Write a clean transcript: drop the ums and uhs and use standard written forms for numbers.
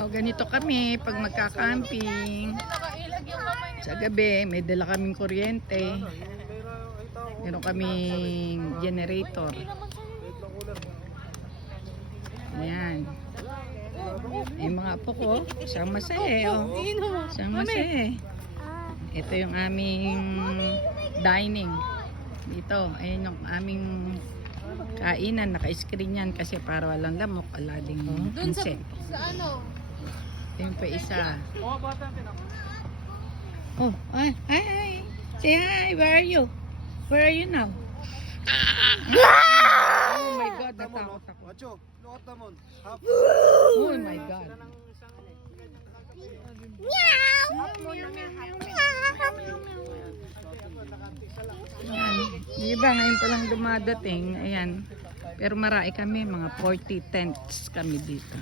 Oh, ganito kami pag magka-camping. Sa gabi, may dala kaming kuryente. Meron kaming generator. Ayan. Yung mga apo ko, siyang masaya. Oh. Siyang masaya. Ito yung aming dining. Dito, ayun yung aming kainan. Naka-screen yan kasi para walang lamok. Wala ding insect. Sa ano? Ayun pa isa. Oh, ay, ay, ay. Say hi, where are you? Where are you now? Oh my God, natakot ako. Macho, look at naman. Oh my God. Ayan. Di ba ngayon pa lang dumadating? Ayan. Pero marami kami, mga 40 tents kami dito.